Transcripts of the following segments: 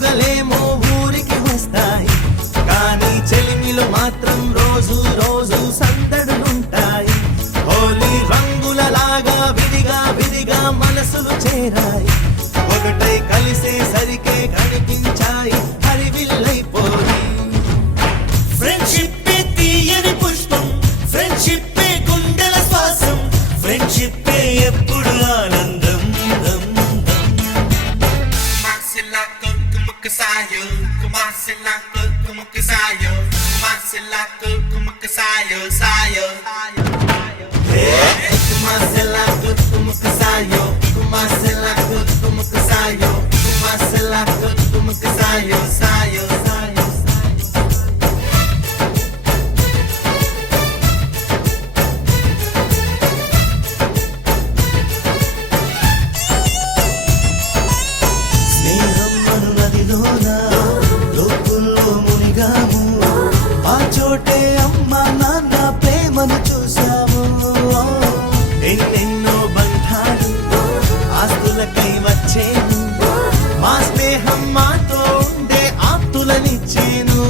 పండుగలేమో ఊరికి వస్తాయి, కానీ చెలిమిలో మాత్రం రోజు రోజు సందడులుంటాయి. హోలీ రంగులలాగా విడిగా విడిగా మనసులు చేరాయి, ఒకటై కలిసేసరికే కనిపించాయి హరివిల్లైపోయి. ఫ్రెండ్షిప్ తీయని పుష్పం, ఫ్రెండ్షిప్ గుండెల శ్వాసం, ఫ్రెండ్షిప్ ఎప్పుడు ఆనందం. Sayo, kumasila kumukasayo, kumasila kumukasayo, sayo. Hey, kumasila kumukasayo, kumasila kumukasayo, kumasila kumukasayo, sayo, sayo. అమ్మ నాన్న ప్రేమను చూసాము, ఎన్నెన్నో బంధాలు ఆస్తులకై వచ్చేను, మా స్నేహం మాతో ఉండే ఆప్తులనిచ్చేను.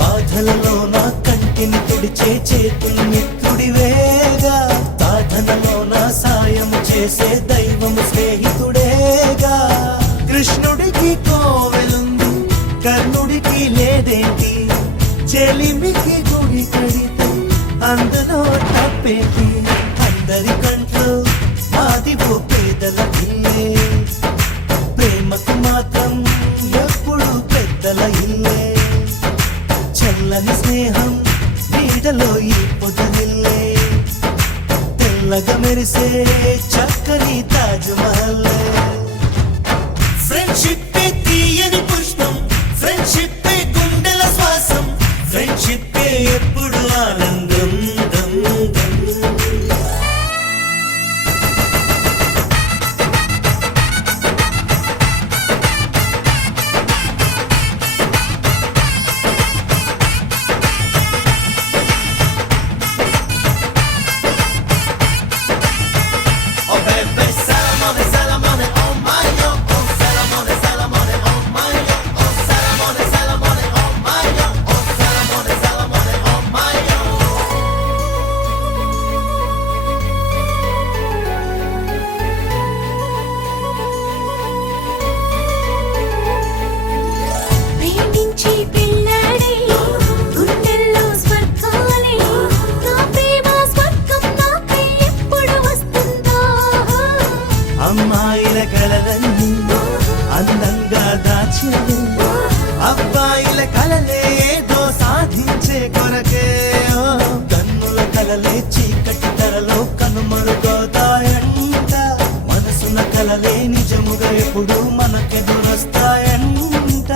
బాధలలో నా కంటిని తుడిచే చేతులు మిత్రుడివేగా, సాధనలో నా సాయం చేసే దైవము స్నేహితుడేగా. కృష్ణుడికి కోవెలుంది, కర్ణుడికి లేదేంటి, చెలిమికి గుడి కడితే అందులో తప్పేటి. అందరి కంట్లో మాది ఓ పేదల ఇల్లే, ప్రేమకు మాత్రం ఎప్పుడు పెద్దల ఇల్లే. చల్లని స్నేహం నీడలో ఈ పొదలిల్లే, తెల్లగా మెరిసే చక్కని తాజ్ మహల్. ఫ్రెండ్షిప్ తీయని పుష్పం, ఫ్రెండ్షిప్ గుండెల శ్వాసం, ఫ్రెండ్షిప్ ఎప్పుడు ఆనందం. అమ్మాయిల కలలన్నీ అందంగా దాచేది, అబ్బాయిల కలలే ఏదో సాధించే కొరకే. కన్నుల కలలే చీకటి తెరలో కనుమరుగవుతాయంట, మనసున కలలే నిజముగా ఎప్పుడు మనకెదురొస్తాయంట.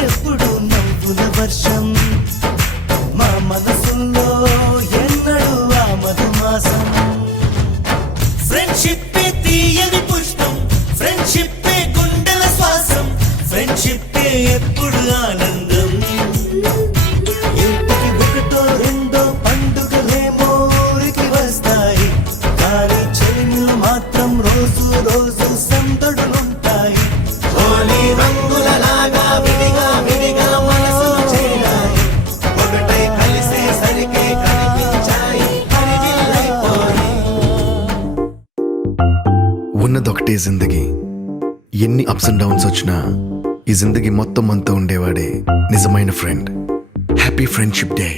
ఎప్పుడు నవ్వుల వర్షం, మా మనసుల్లో ఎన్నడూ ఆ మధుమాసం. ఫ్రెండ్షిప్ తీయని పుష్పం, ఫ్రెండ్షిప్ గుండెల శ్వాసం, ఫ్రెండ్షిప్ ఎప్పుడు ఆనందం. ఇంటికి ఒకటో రెండో పండుగలేమో ఊరికి వస్తాయి, కానీ చెలిమిలో మాత్రం రోజు రోజు సందడులుంటాయి. హోలీ రంగులలాగా విడిగా విడిగా మనసులు చేరాయి, ఒకటై కలిసేసరికే కనిపించాయి హరివిల్లైపోయి. ఉన్నదొకటే జిందగీ, ఎన్ని అప్స్ అండ్ డౌన్స్ వచ్చినా ఈ జిందగీ మొత్తం అంతా ఉండేవాడే నిజమైన friend. Happy friendship day.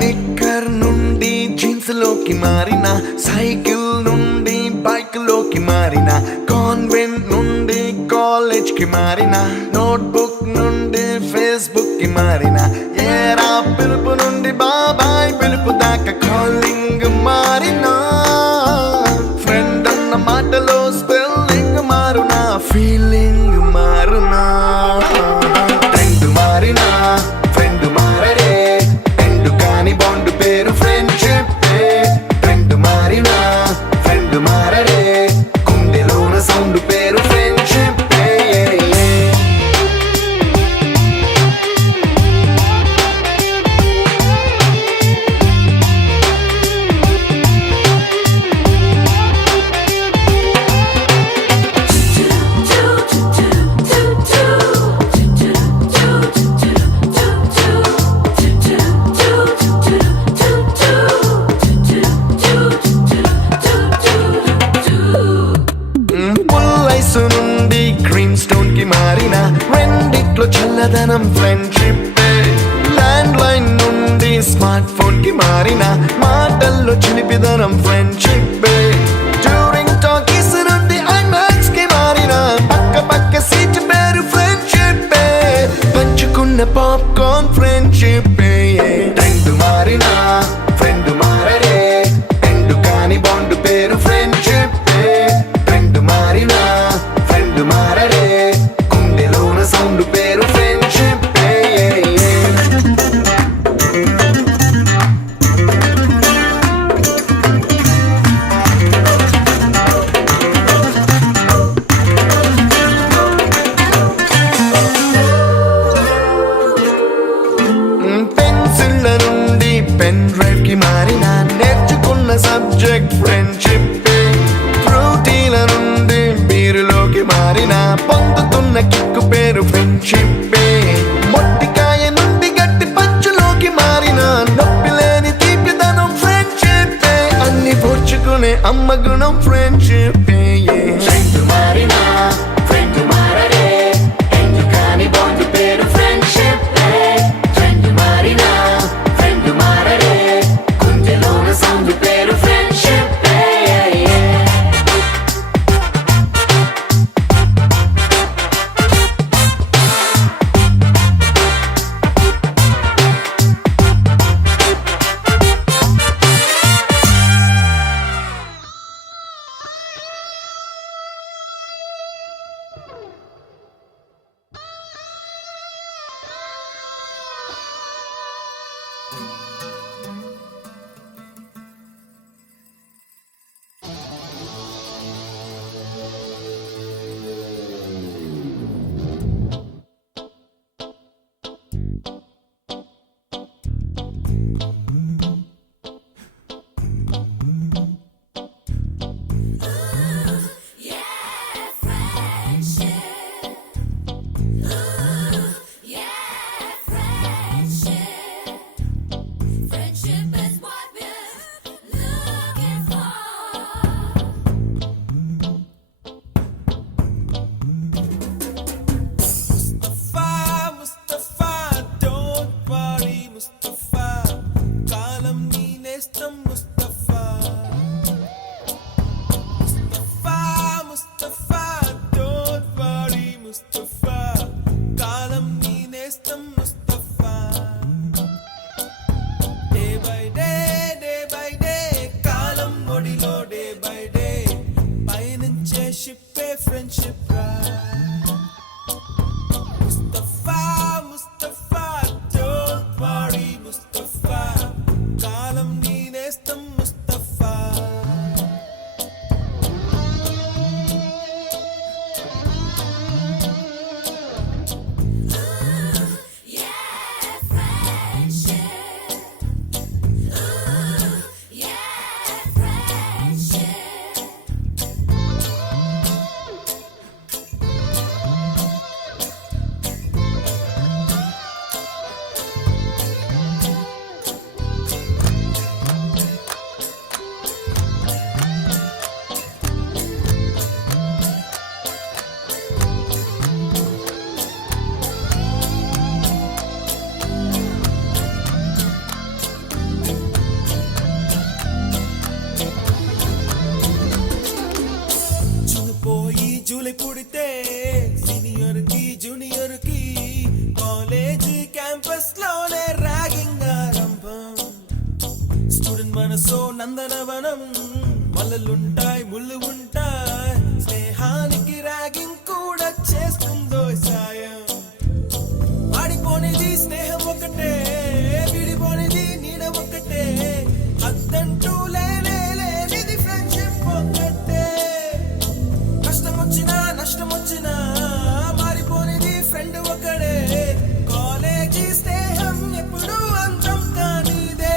Knicker నుండి జీన్స్ లోకి మారిన, సైకిల్ నుండి బైక్ లోకి మారిన, కాన్వెంట్ నుండి కాలేజ్ కి మారిన, నోట్బుక్ నుండి ఫేస్బుక్ కి మారిన, ఏరా పిలుపు నుండి బాబాయ్ పిలుపు దాకా కాలింగ్ మారిన, ఫ్రెండ్ అన్న మాటలో స్పెల్లింగ్ మారునా, ఫీలింగ్ మారునా. ట్రెండ్ మారినా ఫ్రెండ్ మారడే, ఎండు కాని బాండ్ పేరు ఫ్రెండ్షిప్. ట్రెండ్ చల్లదనం ఫ్రెండ్షిప్ ల్యాండ్ లైన్ నుండి స్మార్ట్ ఫోన్ కి మారిన మాటల్లో చిలిపిదనం ఫ్రెండ్షిప్ డ్యూరింగ్ టాకీస్ నుండి ఐమాక్స్ కి మారిన పక్క పక్క సీట్ పేరు ఫ్రెండ్షిప్ పంచుకున్న పాప్కార్న్ ఫ్రెండ్షిప్ ట్రెండ్ మారిన ఫ్రెండ్ మారడే ఎండు కాని బాండ్ పేరు ఫ్రెండ్షిప్ ట్రెండ్ మారిన ఫ్రెండ్ మారడే గుండెలోన సౌండ్ పేరు ఫ్రెండ్షిప్ పెన్సిళ్ళ నుండి పెన్ డ్రైవ్ కి మారిన నేర్చుకున్న సబ్జెక్ట్ ఫ్రెండ్షిప్ ఫ్రూటీల నుండి బీరులోకి మారిన పొందుతున్న కిక్కు పేరు ఫ్రెండ్షిప్ మొట్టికాయ నుండి గట్టి పంచులోకి మారిన నొప్పి లేని తీపిదనం ఫ్రెండ్షిప్ అన్ని పోర్చుకునే అమ్మ గుణం ఫ్రెండ్షిప్ ఫ్రెండ్ మారిన ఫ్రెండ్ మారడే ఎందు కాని బాండ్ పేరు ఫ్రెండ్షిప్ ఫ్రెండ్ మారిన ఫ్రెండ్ మారడే గుండెలోన సౌండ్ పేరు friendship Friendship is what we're looking for. Mustafa, don't worry, Mustafa. Kalam nee nestam Mustafa. Mustafa, don't worry, Mustafa. Kalam nee nestam Mustafa. Day by day, kalam odilo day by day. పయనించే షిప్పే friendship రా Mustafa, don't worry, Mustafa. కాలం నీ నేస్తం Mustafa. Yeah, friendship. Ooh, yeah, friendship. June పోయి July పుడితే senior కి junior కి college campus లోనే ragging ఆరంభం స్టూడెంట్ మనసో నందనవనం మల్లలుంటాయి ముళ్ళు ఉంటాయి స్నేహానికి ర్యాగింగ్ కూడా చేస్తుందో సాయం వాడిపోనిది స్నేహం ఒకటే విడిపోనిది నీడ ఒకటే అద్దంటూ లేనిది ఫ్రెండ్షిప్ ఒకటే కష్టం వచ్చినా నష్టం వచ్చినా మారిపోనిది ఫ్రెండ్ ఒకడే కాలేజీ స్నేహం ఎప్పుడు అంతం కానిదే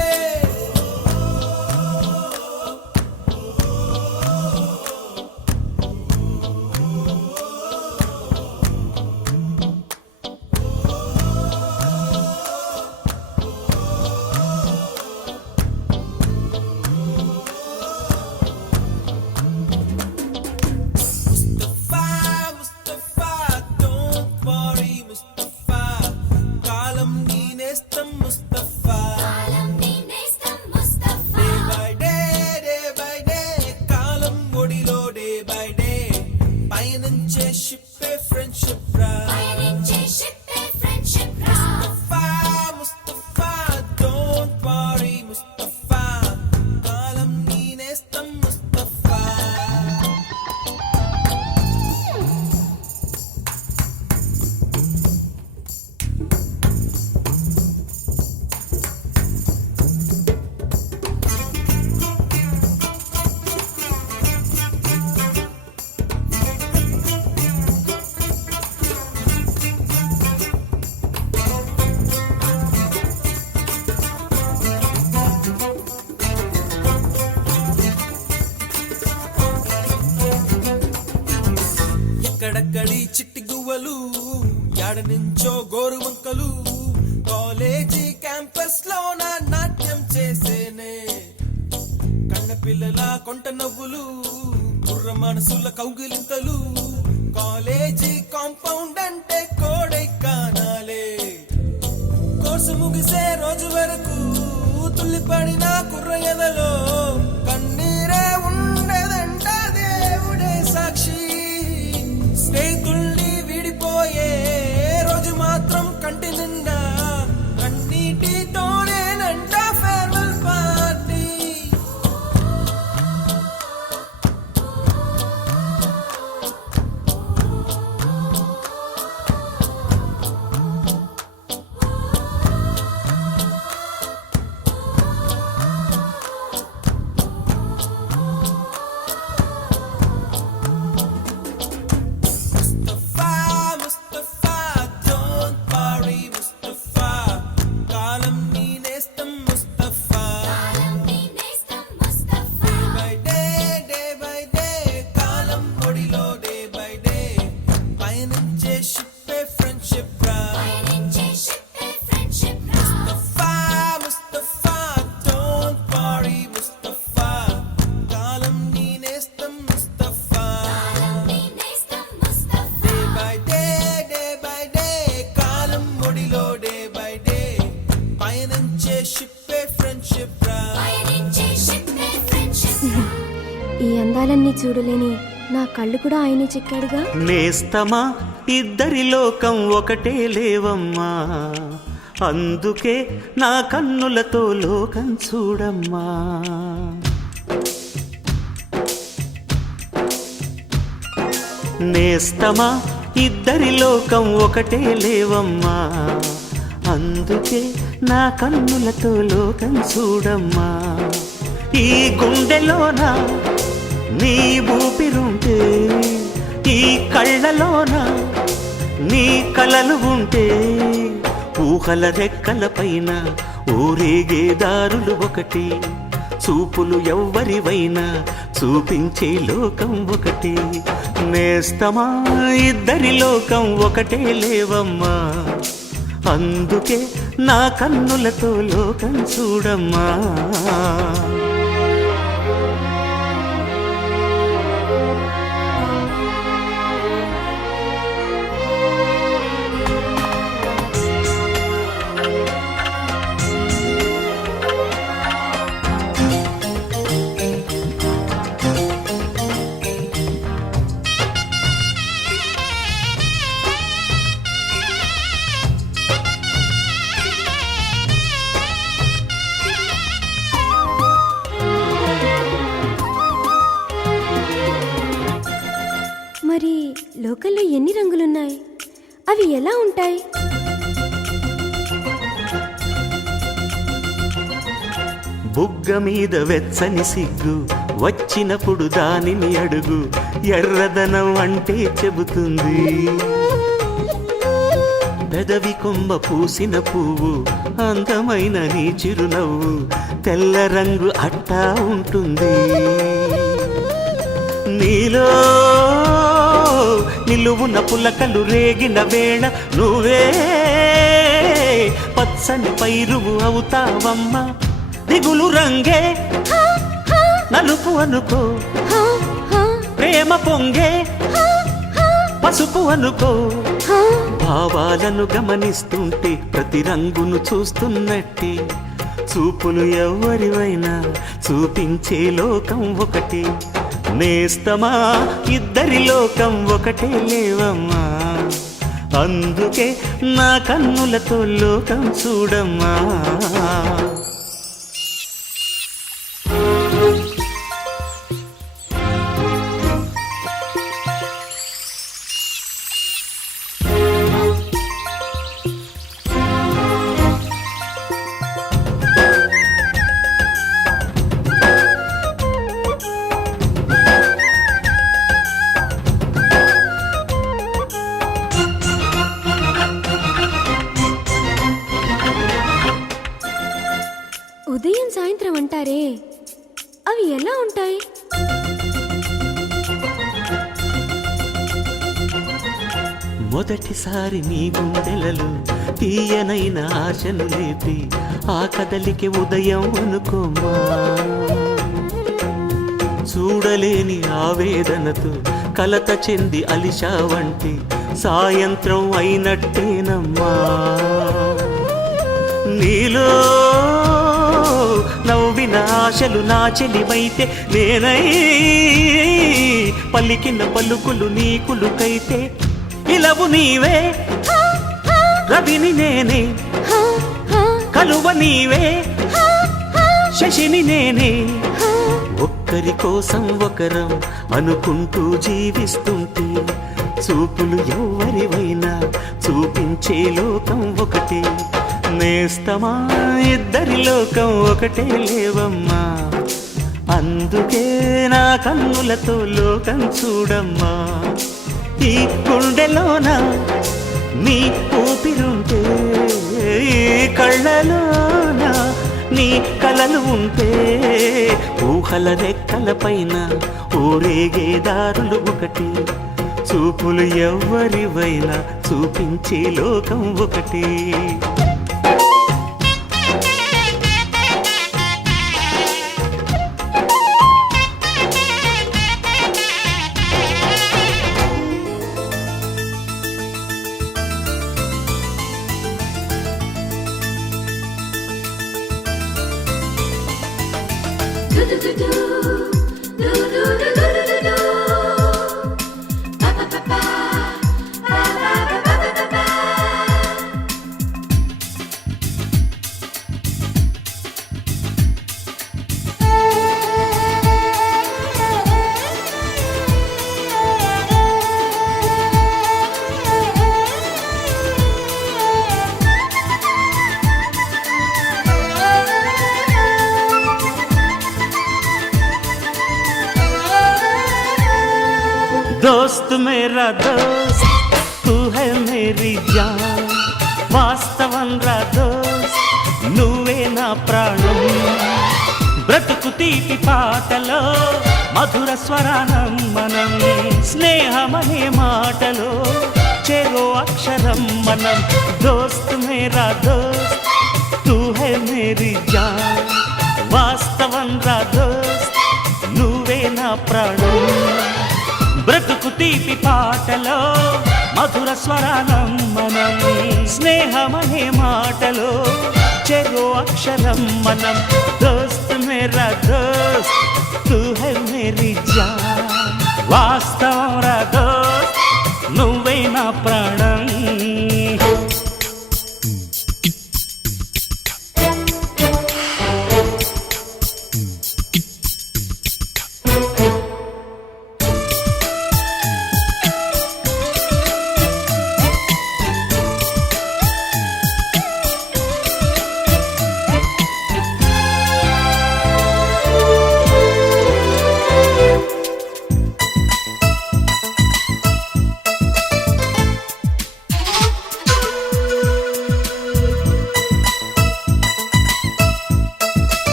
ఎక్కడెక్కడి చిట్టి గువ్వలు యాడ నుంచో గోరు వంకలు కాలేజీ క్యాంపస్ లో నా నాట్యం చేసేనే కన్న పిల్లల కొంట నవ్వులు కుర్ర మనసుల కౌగిలింతలు కాలేజీ కాంపౌండ్ అంటే కోడై కానాలే కోర్సు ముగిసే రోజు వరకు తుల్లిపడిన కుర్ర ఎదలో కన్నీరే ఉండదంట దేవుడే సాక్షి స్నేహితుల్ని విడిపోయే రోజు మాత్రం కంటి నిండా కన్నీటితోనేనంట farewell party Mustafa don't worry Mustafa కాలం నీ నేస్తం ముస్తఫా డే బై డే కాలం ఒడిలో డే బై డే పయనించే షిప్పే ఫ్రెండ్షిప్ రా ముస్తఫా don't worry ముస్తఫా కాలం నీ నేస్తం ముస్తఫా డే బై డే కాలం ఒడిలో డే బై డే పయనించే షిప్పే ఫ్రెండ్షిప్ రా ఈ అందాలన్నీ చూడలేని నా కళ్ళు కూడా ఆయనే చెక్కాడుగా. నేస్తమా ఇద్దరి లోకం ఒకటే లేవమ్మా, అందుకే నా కన్నులతో లోకం చూడమ్మా. నేస్తమా ఇద్దరి లోకం ఒకటే లేవమ్మా, అందుకే నా కన్నులతో లోకం చూడమ్మా. ఈ గుండెలోన నీ ఊపిరుంటే, ఈ కళ్ళలోన నీ కలలు ఉంటే, ఊహల రెక్కల పైన ఊరేగే దారులు ఒకటి, చూపులు ఎవ్వరివైనా చూపించే లోకం ఒకటి. నేస్తమా ఇద్దరి లోకం ఒకటే లేవమ్మా, అందుకే నా కన్నులతో లోకం చూడమ్మా. మరి లోకల్లో ఎన్ని రంగులున్నాయి, అవి ఎలా ఉంటాయి? బుగ్గ మీద వెచ్చని సిగ్గు వచ్చినప్పుడు దానిని అడుగు, ఎర్రదనం అంటే చెబుతుంది. పెదవి కొమ్మ పూసిన పువ్వు అందమైన నీ చిరునవ్వు, తెల్ల రంగు అట్టా ఉంటుంది. నీలో నిలువున పులకలు రేగిన వేళ నువ్వే పచ్చని పైరువు అవుతావమ్మా. దిగులు రంగే నలుపు అనుకో, ప్రేమ పొంగే పసుపు అనుకో. భావాలను గమనిస్తుంటే ప్రతి రంగును చూస్తున్నట్టే, చూపులు ఎవరివైనా చూపించే లోకం ఒకటి. నేస్తమా ఇద్దరి లోకం ఒకటే లేవమ్మా, అందుకే నా కన్నులతో లోకం చూడమ్మా. ఉదయం సాయంత్రం అంటారే, అవి ఎలా ఉంటాయి? మొదటిసారి నీ గుండెలలో తీయనైన ఆశను లేపి ఆ కదలికి ఉదయం అనుకోమా చూడలేని ఆవేదనతో కలత చెంది అలిశావంటి సాయంత్రం అయినట్టేనమ్మా నీలో నవ్విన ఆశలు నా చెలివైతే నేనై పలికిన పలుకులు నీకులుకైతే ఇలవు నీవే రవిని నేనే కలువ నీవే శశిని నేనే ఒక్కరి కోసం ఒకరం అనుకుంటూ జీవిస్తుంటే చూపులు ఎవరివైనా చూపించే లోకం ఒకటే నేస్తమా ఇద్దరి లోకం ఒకటే లేవమ్మా అందుకే నా కన్నులతో లోకం చూడమ్మా ఈ గుండెలోన నీ ఊపిరుంటే ఈ కళ్ళలోన నీ కలలు ఉంటే ఊహల రెక్కల పైన ఊరేగే దారులు ఒకటి చూపులు ఎవరివైనా చూపించే లోకం ఒకటి Do do do do do do do do do do. Ba ba ba ba ba ba ba ba ba ba. दोस्त मेरा दोस्त तू है मेरी जान వాస్తవం రా దోస్త్ నువ్వే నా ప్రాణం బ్రతుకు తీపి పాటలో మధుర స్వరానం మనం స్నేహమనే మాటలో చెరో అక్షరం మనం దోస్త్ మేరా దోస్త్ తూ హై మేరీ జాన్ వాస్తవం రా దోస్త్ నువ్వే నా ప్రాణం బ్రతుకు తీపి పాటలో మధుర స్వరానం మనం స్నేహమనే మాటలో చెరో అక్షరం మనం దోస్త్ మేరా దోస్త్ తూ హై మేరీ జాన్ వాస్తవం రా దోస్త్ నువ్వే నా ప్రాణం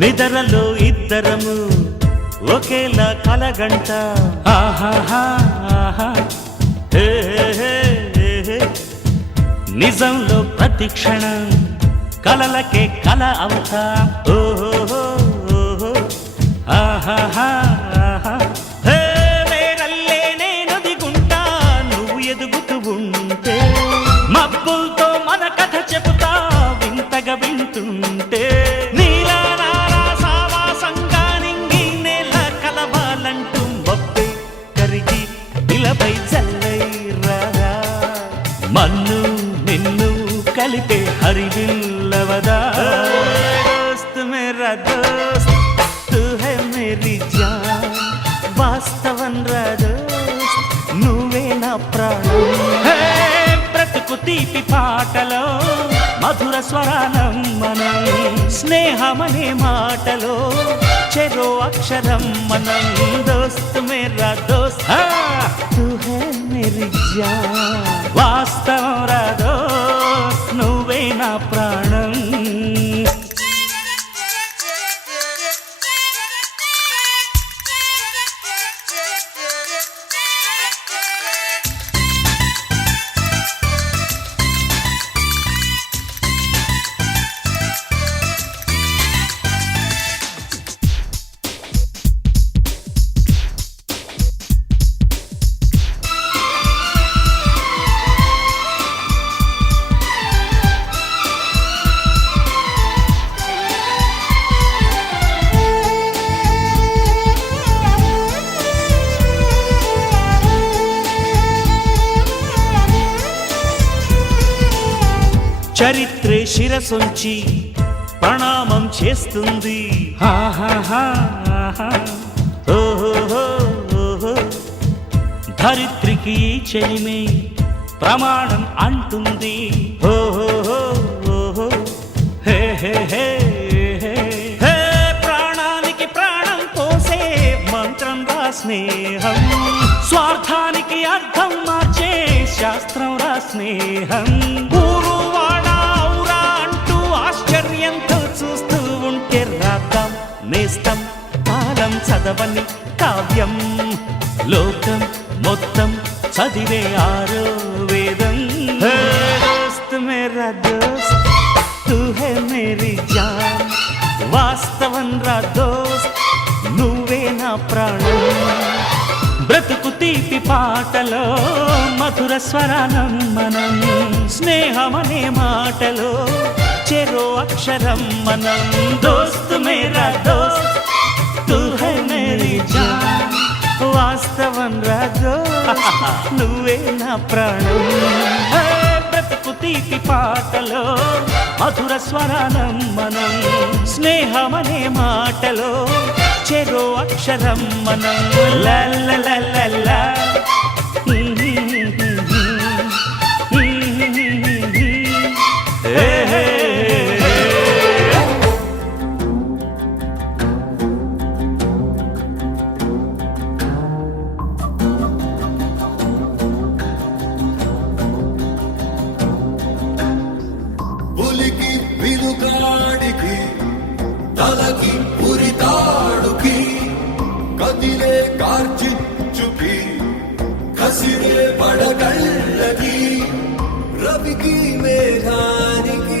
నిద్రలో ఇద్దరము ఒకేలా కలగంట ఆహాహా ఆహా హే హే హే నిజంలో ప్రతి క్షణం కలలకే కల అవుతా ఓహో ఆహాహా ఆహా హే నేనల్లే నేను దిగుంటా నువ్వు ఎదుగుతూ ఉంటే మబ్బులతో మన కథ చెబుతా వింతగా వింటుంటే నీలా నాలా సావాసంగా నింగి నేల కలవాలంటూ మబ్బే కరిగి ఇలపై చల్లై రారా మన్ను నిన్ను కలిపే హరివిల్లవదా దోస్త్ మేరా దోస్త్ తూ హై మేరీ జాన్ వాస్తవం రా దోస్త్ నువ్వే నా ప్రాణం హే బ్రతుకు తీపి పాటలో మధుర స్వరానం మనం స్నేహమనే మాటలో చెరో అక్షరం మనం దోస్త్ మేరా దోస్త్ తూ హై మేరీ జాన్ వాస్తవం రా దోస్త్ నువ్వే నా ప్రాణం చరిత్రే శిరసొంచి ప్రణామం చేస్తుంది. ఓహో ధరిత్రికి ఈ చెలిమే ప్రమాణం అంటుంది. ఓహో హే హే హే హే ప్రాణానికి ప్రాణం పోసే మంత్రం రా స్నేహం, స్వార్థానికి అర్థం మార్చే శాస్త్రం రా స్నేహం. ఊరు వాడ ఔరా అంటూ ఆశ్చర్యంతో చూస్తూ ఉంటే రాద్దాం నేస్తం కాలం చదవని కావ్యం, లోకం మొత్తం చదివే ఆరో వేదం. దోస్త్ మేరా దోస్త్ తూ హై మేరీ జాన్, వాస్తవం రా దోస్త్ నువ్వే నా ప్రాణం. బ్రతుకు తీపి పాటలో మధుర స్వరానం మనం, స్నేహమనే మాటలో చెరో అక్షరం మనం. దోస్త్ మేరా దోస్త్ తూ హై మేరీ జాన్, వాస్తవం రా దోస్త్ నువ్వే నా ప్రాణం. బ్రతుకు తీపి పాటలో మధుర స్వరానం మనం, స్నేహమనే మాటలో చెరో అక్షరం మనం. లల్లలల్లలా పులికి వినుగాడికి తలకి ఉరితాడుకి కదిలే కార్చిచ్చుకి కసిరే పడగళ్ళకి రవికి మేఘానికి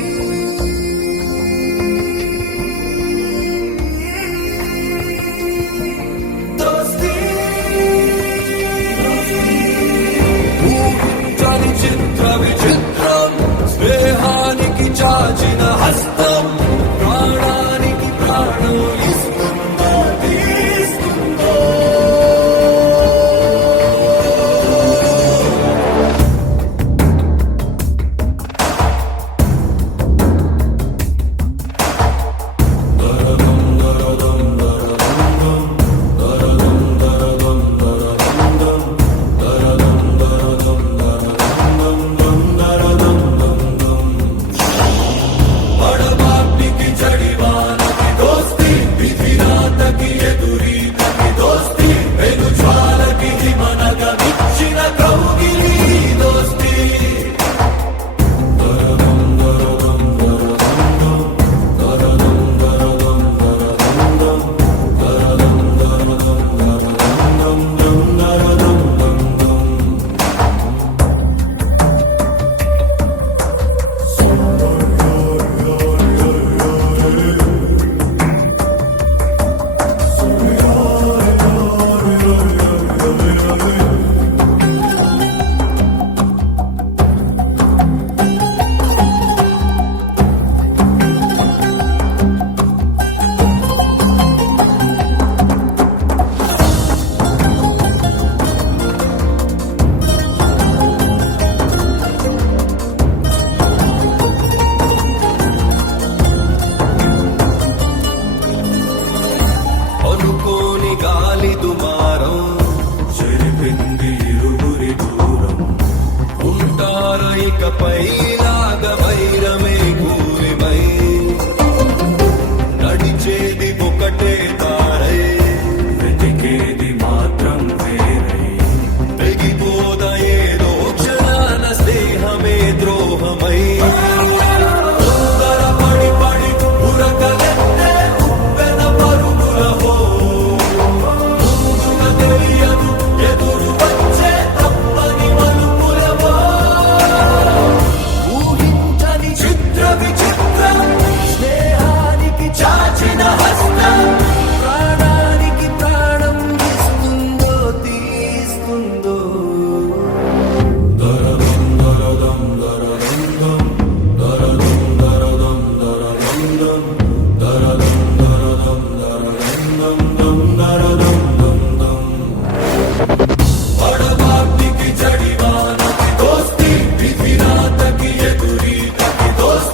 దోస్తీ ఊహించని చిత్ర విచిత్రం, స్నేహానికి చాచిన హస్తం, ప్రాణానికి ప్రాణం ఇస్తుందో తీస్తుందో. పడబాటికి జడివానకి దోస్తి, విధిరాతకి ఎదురీతకి దోస్తి, వెలుజ్వాలకి హిమనగ విచ్చిన కౌగిలి దోస్తి. అనుకోని గాలి దుమారం చెరిపింది ఇరువురి దూరం, ఉంటార ఇకపై లాగ వైరమే కూలిమై, నడిచేది ఒకటే దారై, వెతికేది మాత్రం వేరై, తెగిపోద ఏదో క్షణాన స్నేహమే ద్రోహమై. పడి పడి ఉరకలెత్తే ఉప్పెన పరుగులహో, ముందుగా తెలియదు ఎదురు వచ్చే తప్పని మలుపులవో. ఊహించని చిత్ర విచిత్రం, స్నేహానికి చాచిన హస్తం, ప్రాణానికి ప్రాణం ఇస్తుందో తీస్తుందో. దరదం దరదం దరదం దరదం దరదం దరదం దరదం దరదం దరదం దరదం దరదం. పడబాటికి జడివానకి దోస్తి, విధిరాతకి ఎదురీతకి దోస్తి,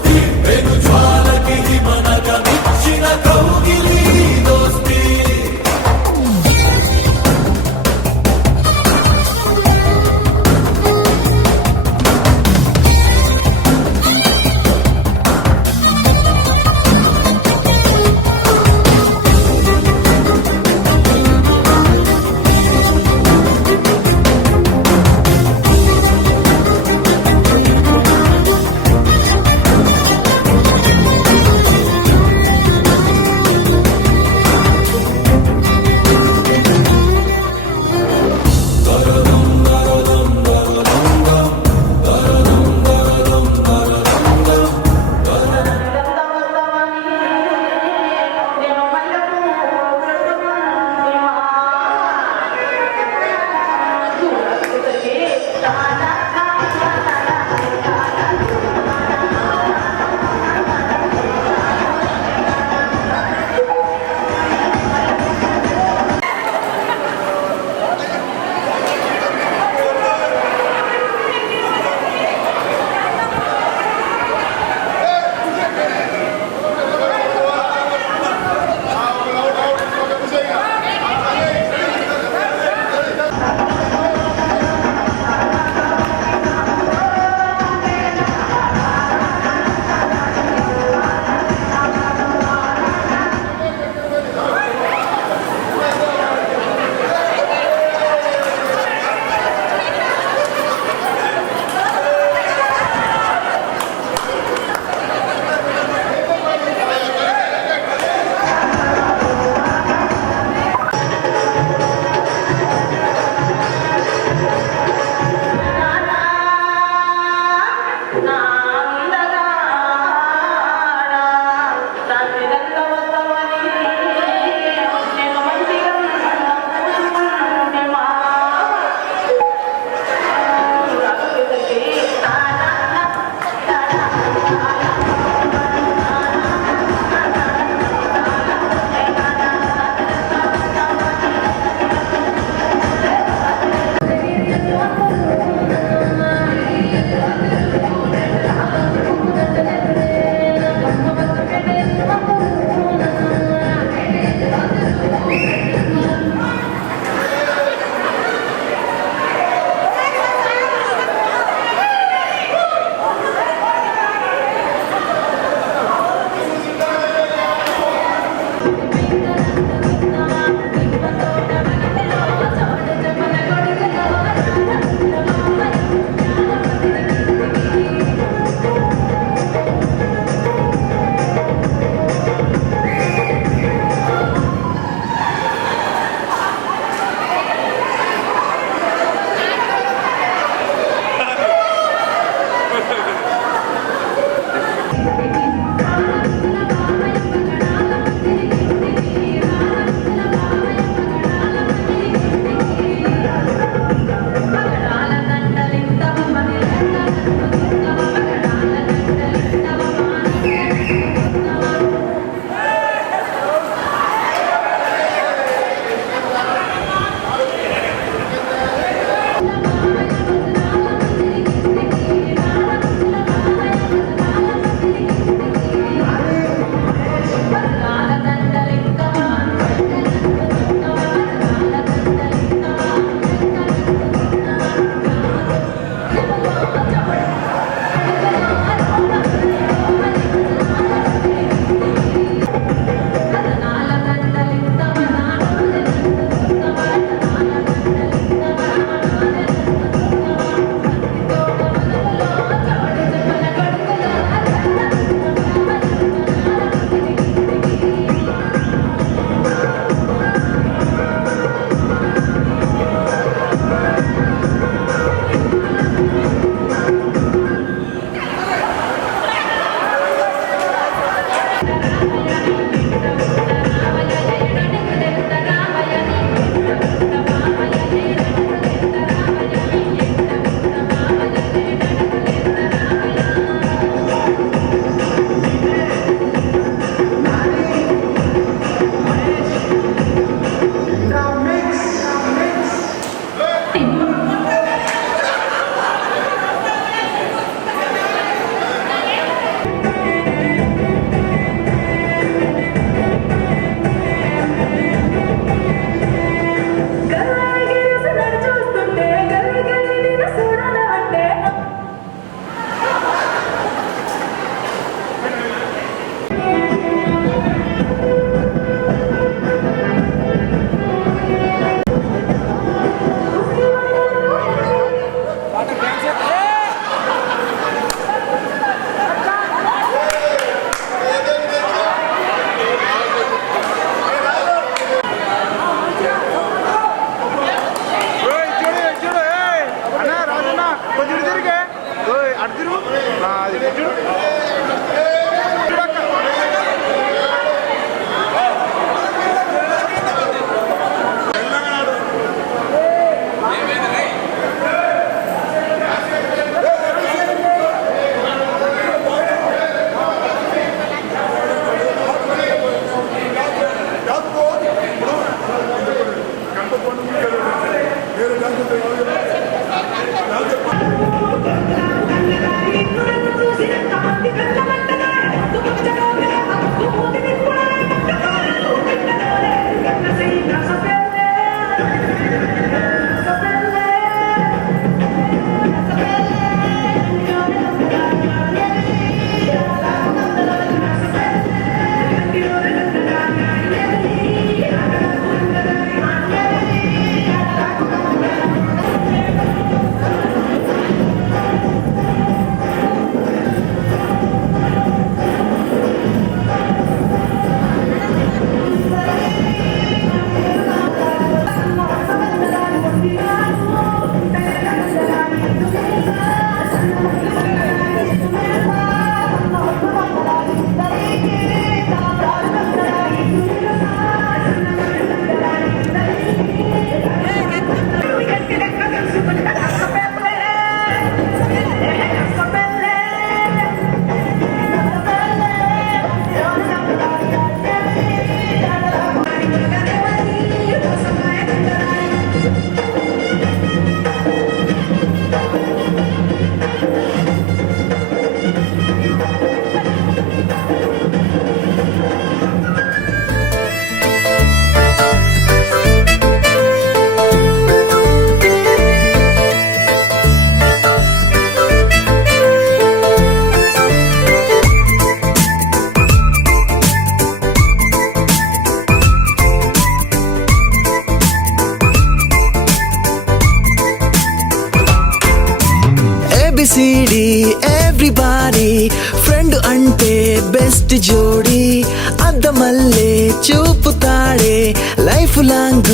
మల్లే చూపుతాడే లైఫ్ లాంగ్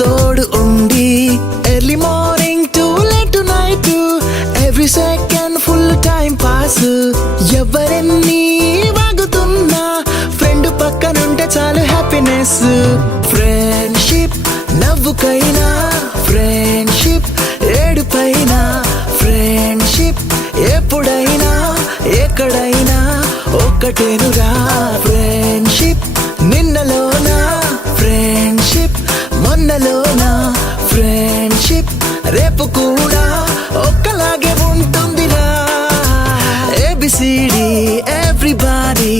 తోడు ఉండి early morning to late night every second full time pass ఎవరెన్ని వాగుతున్నా ఫ్రెండ్ పక్కనుంటే చాలు హ్యాపీనెస్ ఫ్రెండ్షిప్ నవ్వుకైనా ఫ్రెండ్షిప్ ఏడుపైనా ఫ్రెండ్షిప్ ఎప్పుడైనా ఎక్కడైనా ఒక్కటేనురా ఫ్రెండ్షిప్ నిన్నలోనా ఫ్రెండ్షిప్ మొన్నలోనా ఫ్రెండ్షిప్ రేపు కూడా ఒక్కలాగే ఉంటుందిరా ఏబిసిడి ఎవ్రీబాడీ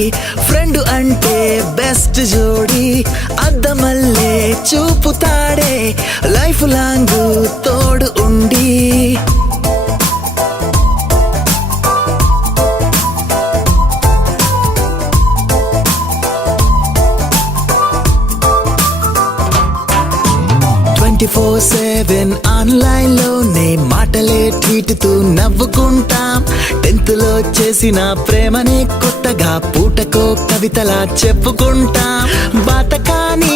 ఫ్రెండ్ అంటే బెస్ట్ జోడి అద్దమల్లే చూపుతాడే లైఫ్ లాంగ్ తోడు ఉండి ఆన్లైన్ లోనే మాటలే ట్వీట్ తూ నవ్వుకుంటాం 10th లో చేసిన ప్రేమనే కొత్తగా పూటకో కవితలా చెప్పుకుంటాం బాతకాని